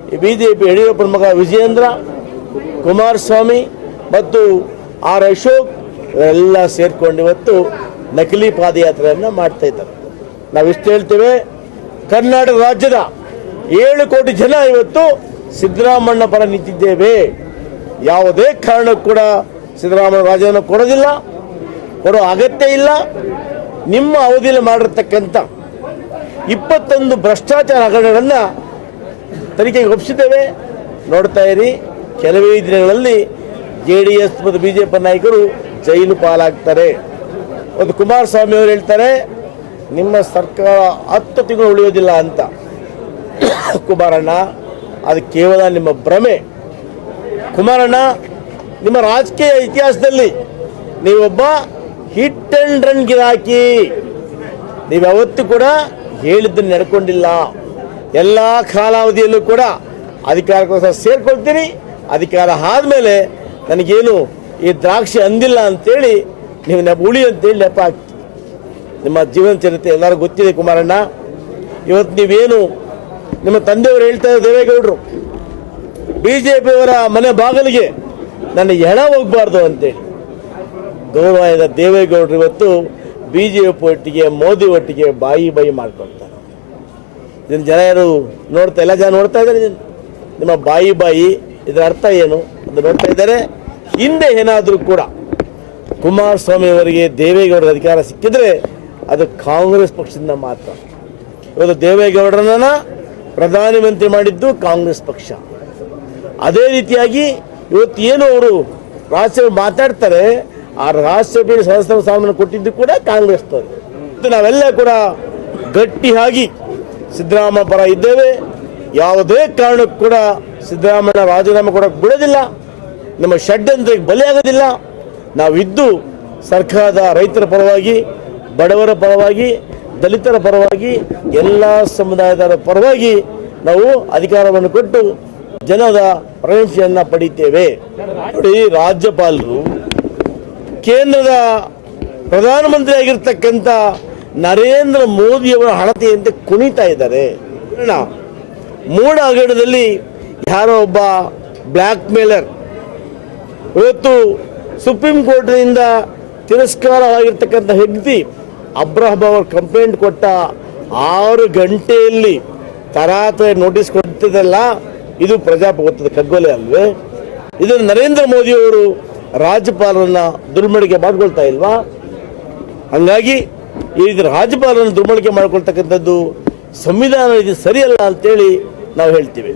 BJP ಯಡಿಯೂರಪ್ಪನ ಮಗ ವಿಜಯೇಂದ್ರ ಕುಮಾರಸ್ವಾಮಿ ಮತ್ತು R Ashok ಎಲ್ಲ ಸೇರ್ಕೊಂಡು ಇವತ್ತು ನಕಲಿ ಪಾದಯಾತ್ರೆಯನ್ನು ಮಾಡ್ತಾ ಇದ್ದಾರೆ. ನಾವಿಷ್ಟು ಹೇಳ್ತೇವೆ, ಕರ್ನಾಟಕ ರಾಜ್ಯದ ಏಳು ಕೋಟಿ ಜನ ಇವತ್ತು ಸಿದ್ದರಾಮಣ್ಣ ಪರ ನಿಂತಿದ್ದೇವೆ. ಯಾವುದೇ ಕಾರಣಕ್ಕೂ ಕೂಡ ಸಿದ್ದರಾಮಯ್ಯ ರಾಜ್ಯವನ್ನು ಕೊಡೋದಿಲ್ಲ, ಕೊಡೋ ಅಗತ್ಯ ಇಲ್ಲ. ನಿಮ್ಮ ಅವಧಿಯಲ್ಲಿ ಮಾಡಿರ್ತಕ್ಕಂಥ ಇಪ್ಪತ್ತೊಂದು ಭ್ರಷ್ಟಾಚಾರ ಹಗರಣಗಳನ್ನು ತನಿಖೆಗೆ ಒಪ್ಪಿಸಿದ್ದೇವೆ. ನೋಡ್ತಾ ಇರಿ. ಕೆಲವೇ ದಿನಗಳಲ್ಲಿ ಜೆ ಡಿ ಎಸ್ ಮತ್ತು ಬಿ ಜೆ ಪಿ ನಾಯಕರು ಜೈಲು ಪಾಲಾಗ್ತಾರೆ. ಒಂದು ಕುಮಾರಸ್ವಾಮಿ ಅವರು ಹೇಳ್ತಾರೆ, ನಿಮ್ಮ ಸರ್ಕಾರ ಹತ್ತು ತಿಂಗಳು ಉಳಿಯೋದಿಲ್ಲ ಅಂತ. ಕುಮಾರಣ್ಣ, ಅದು ಕೇವಲ ನಿಮ್ಮ ಭ್ರಮೆ. ಕುಮಾರಣ್ಣ, ನಿಮ್ಮ ರಾಜಕೀಯ ಇತಿಹಾಸದಲ್ಲಿ ನೀವೊಬ್ಬ ಹಿಟ್ ಅಂಡ್ ರನ್ ಗಿರಾಕಿ. ನೀವು ಯಾವತ್ತೂ ಕೂಡ ಹೇಳಿದ್ದನ್ನು ನಡ್ಕೊಂಡಿಲ್ಲ. ಎಲ್ಲ ಕಾಲಾವಧಿಯಲ್ಲೂ ಕೂಡ ಅಧಿಕಾರಕ್ಕೋಸ್ಕರ ಸೇರ್ಕೊಳ್ತೀನಿ. ಅಧಿಕಾರ ಆದಮೇಲೆ ನನಗೇನು ಈ ದ್ರಾಕ್ಷಿ ಅಂದಿಲ್ಲ ಅಂತೇಳಿ ನೀವು ನೆಪ ಉಳಿ ಅಂತೇಳಿ ನೆಪ ನಿಮ್ಮ ಜೀವನ ಚರಿತ್ರೆ ಎಲ್ಲರಿಗೂ ಗೊತ್ತಿದೆ ಕುಮಾರಣ್ಣ. ಇವತ್ತು ನೀವೇನು ನಿಮ್ಮ ತಂದೆಯವರು ಹೇಳ್ತಾ ಇದ್ದಾರೆ ದೇವೇಗೌಡರು. ಬಿ ಜೆ ಪಿಯವರ ಮನೆ ಬಾಗಿಲಿಗೆ ನನ್ನ ಹೆಣ ಹೋಗಬಾರ್ದು ಅಂತೇಳಿ. ಗೌರವದ ದೇವೇಗೌಡರು ಇವತ್ತು ಬಿ ಜೆ ಪಿ ಒಟ್ಟಿಗೆ, ಮೋದಿ ಒಟ್ಟಿಗೆ ಬಾಯಿ ಬಾಯಿ ಮಾಡ್ಕೊಳ್ತಾರೆ. ಇದನ್ನು ಜನ ಯಾರು ನೋಡ್ತಾ ಎಲ್ಲ ಜನ ನೋಡ್ತಾ ಇದ್ದಾರೆ ನಿಮ್ಮ ಬಾಯಿ ಬಾಯಿ ಇದರ ಅರ್ಥ ಏನು ಅಂತ ನೋಡ್ತಾ ಇದ್ದಾರೆ. ಹಿಂದೆ ಏನಾದರೂ ಕೂಡ ಕುಮಾರಸ್ವಾಮಿ ಅವರಿಗೆ ದೇವೇಗೌಡರ ಅಧಿಕಾರ ಸಿಕ್ಕಿದ್ರೆ ಅದು ಕಾಂಗ್ರೆಸ್ ಪಕ್ಷದಿಂದ ಮಾತ್ರ. ಇವತ್ತು ದೇವೇಗೌಡರನ್ನ ಪ್ರಧಾನಮಂತ್ರಿ ಮಾಡಿದ್ದು ಕಾಂಗ್ರೆಸ್ ಪಕ್ಷ. ಅದೇ ರೀತಿಯಾಗಿ ಇವತ್ತು ಏನು ಅವರು ರಾಜ್ಯಸಭೆ ಮಾತಾಡ್ತಾರೆ, ಆ ರಾಜ್ಯಸಭೆ ಸದಸ್ಯರ ಸ್ಥಾನವನ್ನು ಕೊಟ್ಟಿದ್ದು ಕೂಡ ಕಾಂಗ್ರೆಸ್ನವರು. ನಾವೆಲ್ಲ ಕೂಡ ಗಟ್ಟಿಯಾಗಿ ಸಿದ್ದರಾಮಯ್ಯ ಪರ ಇದ್ದೇವೆ. ಯಾವುದೇ ಕಾರಣಕ್ಕೂ ಕೂಡ ಸಿದ್ದರಾಮಯ್ಯ ರಾಜೀನಾಮೆ ಕೊಡೋಕ್ಕೆ ಬಿಡೋದಿಲ್ಲ. ನಮ್ಮ ಷಡ್ಯಂತ್ರಕ್ಕೆ ಬಲಿಯಾಗೋದಿಲ್ಲ. ನಾವಿದ್ದು ಸರ್ಕಾರದ ರೈತರ ಪರವಾಗಿ, ಬಡವರ ಪರವಾಗಿ, ದಲಿತರ ಪರವಾಗಿ, ಎಲ್ಲ ಸಮುದಾಯದ ಪರವಾಗಿ ನಾವು ಅಧಿಕಾರವನ್ನು ಕೊಟ್ಟು ಜನದ ಪ್ರವೇಶಿಯನ್ನು ಪಡಿತೇವೆ ನೋಡಿ, ರಾಜ್ಯಪಾಲರು ಕೇಂದ್ರದ ಪ್ರಧಾನಮಂತ್ರಿ ಆಗಿರ್ತಕ್ಕಂಥ ನರೇಂದ್ರ ಮೋದಿಯವರ ಹಣತೆಯಂತೆ ಕುಣಿತಾ ಇದ್ದಾರೆ. ಮೂಡ ಅಗಡದಲ್ಲಿ ಯಾರೋ ಒಬ್ಬ ಬ್ಲ್ಯಾಕ್ ಮೇಲರ್ ಇವತ್ತು ಸುಪ್ರೀಂ ಕೋರ್ಟ್ನಿಂದ ತಿರಸ್ಕಾರವಾಗಿರ್ತಕ್ಕಂಥ ವ್ಯಕ್ತಿ ಅಬ್ರಹಂ ಅವರು ಕಂಪ್ಲೇಂಟ್ ಕೊಟ್ಟ ಆರು ಗಂಟೆಯಲ್ಲಿ ತರಾತರೆ ನೋಟಿಸ್ ಕೊಡ್ತಿದ್ದಲ್ಲ ಇದು ಪ್ರಜಾಪ್ರಭುತ್ವದ ಕಗ್ಗೊಲೆ ಅಲ್ವೇ? ಇದನ್ನು ನರೇಂದ್ರ ಮೋದಿಯವರು ರಾಜ್ಯಪಾಲರನ್ನ ದುರ್ಮಡಿಕೆ ಮಾಡ್ಕೊಳ್ತಾ ಇಲ್ವಾ? ಹಂಗಾಗಿ ಈ ರೀತಿ ರಾಜ್ಯಪಾಲರನ್ನು ದುರ್ಬಳಕೆ ಮಾಡಿಕೊಳ್ತಕ್ಕಂಥದ್ದು ಸಂವಿಧಾನ ಇದು ಸರಿಯಲ್ಲ ಅಂತೇಳಿ ನಾವು ಹೇಳ್ತೀವಿ.